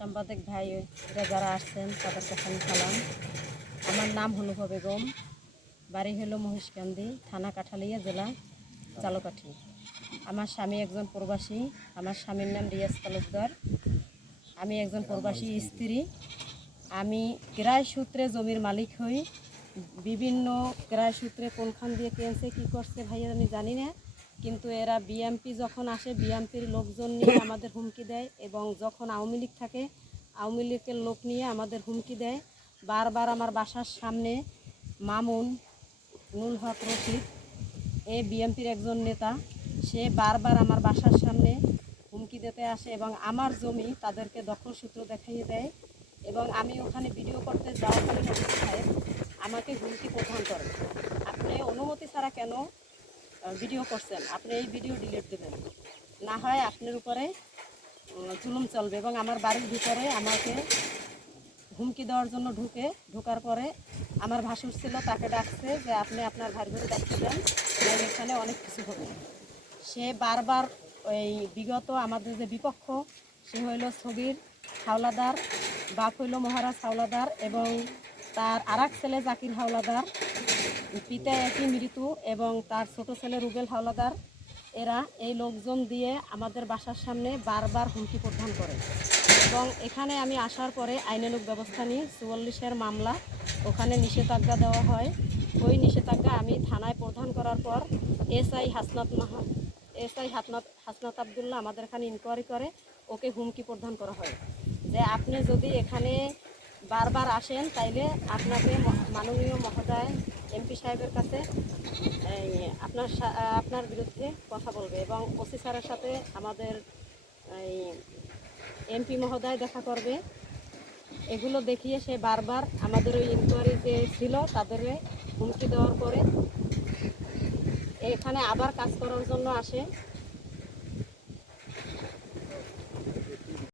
সাংবাদিক ভাইরা যারা আসছেন তাদের কাছে আমি সালাম। আমার নাম হনুফা বেগম, বাড়ি হলো মহিষকান্দি, থানা কাঠালিয়া, জেলা জালকাঠি। আমার স্বামী একজন প্রবাসী, আমার স্বামীর নাম রিয়াজ তালুকদার। আমি একজন প্রবাসী স্ত্রী। আমি ক্রয় সূত্রে জমির মালিক হই। বিভিন্ন ক্রয় সূত্রে কোনখান দিয়ে কিনছে কী করছে ভাইয়া আমি জানি না, কিন্তু এরা বিএমপি যখন আসে বিএমপির লোকজন নিয়ে আমাদের হুমকি দেয়, এবং যখন আওয়ামী লীগ থাকে আওয়ামী লীগের লোক নিয়ে আমাদের হুমকি দেয়। বারবার আমার বাসার সামনে মামুন নুল হক রশিদ, এ বিএমপির একজন নেতা, সে বারবার আমার বাসার সামনে হুমকি দিতে আসে এবং আমার জমি তাদেরকে দখলসূত্র দেখাইয়ে দেয়। এবং আমি ওখানে ভিডিও করতে যাওয়াকালীন ওসি সাহেব আমাকে হুমকি প্রদান করে, আপনি অনুমতি ছাড়া কেন ভিডিও করছেন, আপনি এই ভিডিও ডিলিট দেবেন, না হয় আপনার উপরে জুলুম চলবে। এবং আমার বাড়ির ভিতরে আমাকে হুমকি দেওয়ার জন্য ঢোকার পরে আমার ভাসুর ছিল, তাকে ডাকছে যে আপনি আপনার ভাই ঘরে দায়িত্ব দেন, এখানে অনেক কিছু হবে। সে বারবার ওই বিগত আমাদের যে বিপক্ষ, সে হইল সগির হাওলাদার, বাপ হইল মহারাজ হাওলাদার, এবং তার আরেক ছেলে জাকির হাওলাদার, পিতা একই মৃত্যু, এবং তার ছোট ছেলে রুবেল হাওলাদার। এরা এই লোকজন দিয়ে আমাদের বাসার সামনে বারবার হুমকি প্রদান করে। এবং এখানে আমি আসার পরে আইনানুগ ব্যবস্থা নিই, 44-এর মামলা, ওখানে নিষেধাজ্ঞা দেওয়া হয়। ওই নিষেধাজ্ঞা আমি থানায় প্রদান করার পর এসআই হাসনাত আবদুল্লাহ আমাদের এখানে ইনকোয়ারি করে, ওকে হুমকি প্রদান করা হয় যে আপনি যদি এখানে বারবার আসেন তাইলে আপনাকে মাননীয় মহোদয় এমপি সাহেবের কাছে আপনার বিরুদ্ধে কথা বলবে, এবং ওসি স্যারের সাথে আমাদের এমপি মহোদয় দেখা করবে। এগুলো দেখিয়ে সে বারবার আমাদের ওই ইনকোয়ারি যে ছিল তাদের হুমকি দেওয়ার পরে এখানে আবার কাজ করার জন্য আসে।